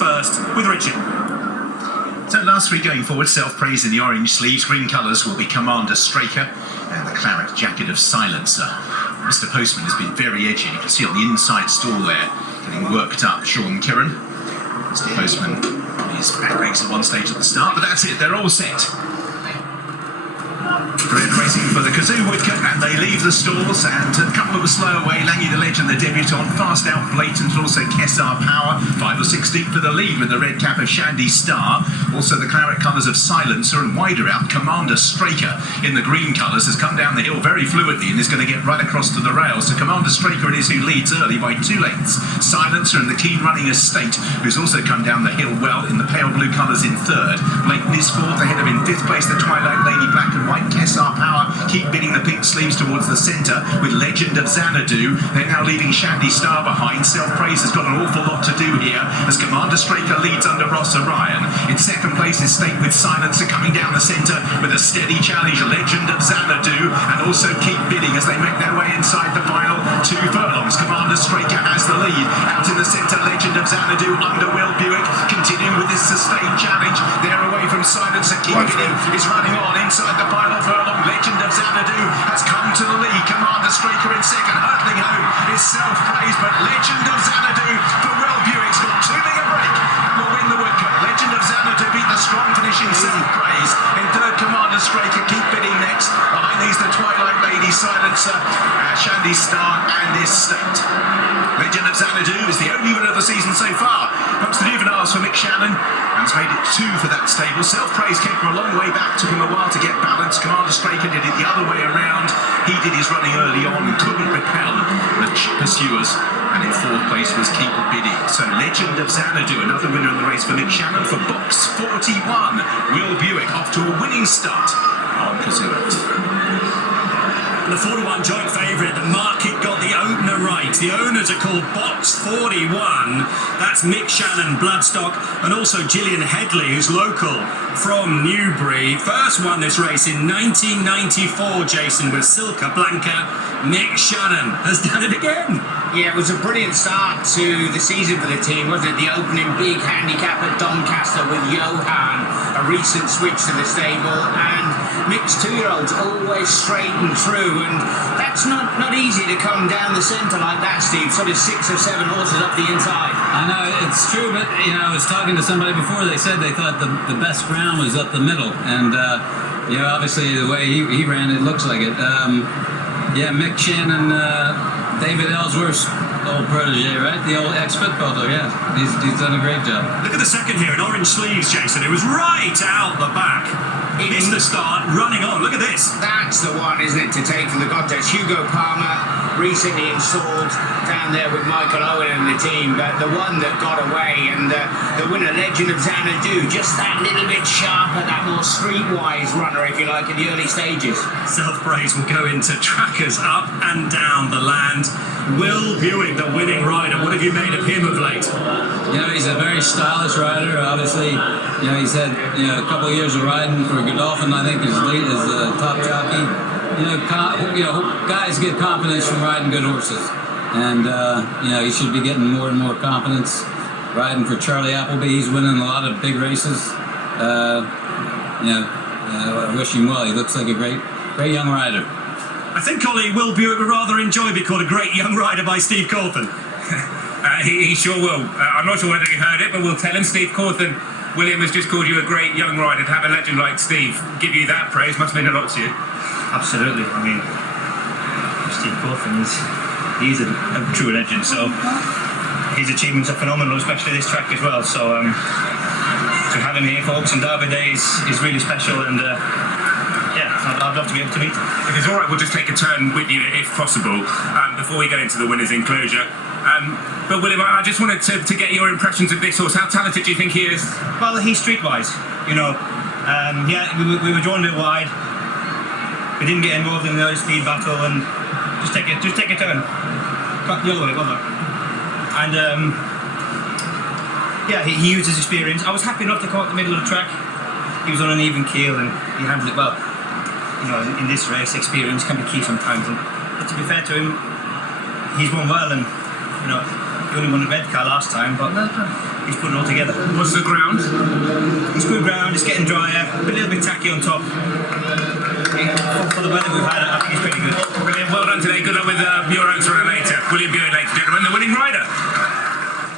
first with Richard. So last week going forward, self-praise in the orange sleeves, green colours will be Commander Straker and the claret jacket of Silencer. Mr. Postman has been very edgy. You can see on the inside stall there, getting worked up, Sean Curran. Mr. Postman on his back brakes at one stage at the start, but that's it, they're all set. Red racing for the Kazoo Woodcut, and they leave the stalls, and a couple of them slow away. Langy the Legend, the debutant, fast out Blatant, and also Kessar Power, 5 or 6 deep for the lead with the red cap of Shandy Star. Also the claret colours of Silencer, and wider out Commander Straker in the green colours has come down the hill very fluidly and is going to get right across to the rails. So Commander Straker it is who leads early by 2 lengths. Silencer and the keen running Estate, who's also come down the hill well in the pale blue colours in third. Blatant is fourth, ahead of in fifth place the Twilight Lady Black and White. Kessar Power keep bidding the pink sleeves towards the centre with Legend of Xanadu. They're now leaving Shandy Star behind. Self-Praise has got an awful lot to do here as Commander Straker leads under Ross Orion. In second place is State with Silencer coming down the centre with a steady challenge. Legend of Xanadu and also keep bidding as they make their way inside the final 2 furlongs. Commander Straker has the lead. Out in the centre, Legend of Xanadu under Will Buick, continuing with this sustained challenge. They're away from Silencer. Keep bidding is running on inside the final furlong. Legend of Xanadu has come to the lead. Commander Straker in second. Hurtling home is Self-Praise, but Legend of Xanadu for Will Buick's got too big a break and will win the Woodcut. Legend of Xanadu beat the strong finishing Self-Praise. In third, Commander Straker keep bidding next. Behind these, the Twilight Lady, Silencer, Shandy Star and Estate. Legend of Xanadu is the only winner of the season so far. Comes the juveniles for Mick Channon and has made it 2 for that stable. Self-Praise came from a long way back, took him a while to get balanced. Commander Straker did it the other way around. He did his running early on and couldn't repel the pursuers. And in fourth place was Keep Bidding. So Legend of Xanadu, another winner in the race for Mick Channon for box 41. Will Buick off to a winning start on Kazoo. The 4-1 joint favourite, the market got the opener right. The owners are called Box 41. That's Mick Channon, Bloodstock, and also Gillian Headley, who's local from Newbury. First won this race in 1994, Jason, with Silka Blanca. Mick Channon has done it again. Yeah, it was a brilliant start to the season for the team, wasn't it? The opening big handicap at Doncaster with Johan, a recent switch to the stable, and Mick's 2-year-olds always straight and true, and that's not easy to come down the centre like that, Steve. Sort of 6 or 7 horses up the inside. I know, it's true, but you know, I was talking to somebody before, they said they thought the best ground was up the middle, and you know, obviously the way he ran, it looks like it. Yeah, Mick Channon, David Ellsworth's old protege, right? The old ex-football dog, yeah. He's done a great job. Look at the second here in orange sleeves, Jason. It was right out the back. Missed the start, running on. Look at this. That's the one, isn't it, to take from the contest. Hugo Palmer, recently installed down there with Michael Owen and the team, but the one that got away, and the winner, Legend of Xanadu, just that little bit sharper, that more streetwise runner, if you like, in the early stages. Self-Praise will go into trackers up and down the land. Will Buick, the winning rider. What have you made of him of late? You know, he's a very stylish rider. Obviously, you know, he's had a couple of years of riding for Godolphin. I think his lead is the top jockey. You know, guys get confidence from riding good horses, and you know, he should be getting more and more confidence riding for Charlie Appleby. He's winning a lot of big races. I wish him well. He looks like a great young rider. I think, Ollie, Will Buick would rather enjoy being called a great young rider by Steve Cawthon. He sure will. I'm not sure whether he heard it, but we'll tell him. Steve Cawthon, William has just called you a great young rider. To have a legend like Steve give you that praise must mean a lot to you. Absolutely. I mean, Steve Cawthon he's a true legend. So his achievements are phenomenal, especially this track as well. So to have him here for Epsom Downs days is really special, and I'd love to be able to meet him. If it's all right, we'll just take a turn with you, if possible, before we go into the winner's enclosure. But William, I just wanted to get your impressions of this horse. How talented do you think he is? Well, he's streetwise, you know. We were drawn a bit wide. We didn't get involved in the early speed battle, and just take a turn. The other way, bother. And he used his experience. I was happy enough to come up the middle of the track. He was on an even keel and he handled it well. You know, in this race, experience can be key sometimes. But to be fair to him, he's won well, and you know, He only won a red car last time, but he's put it all together. What's the ground? It's good ground, it's getting drier, a little bit tacky on top. For the weather we've had, I think it's pretty good. Brilliant, well done today. Good luck with your answer later. William Buick, ladies and gentlemen, the winning rider.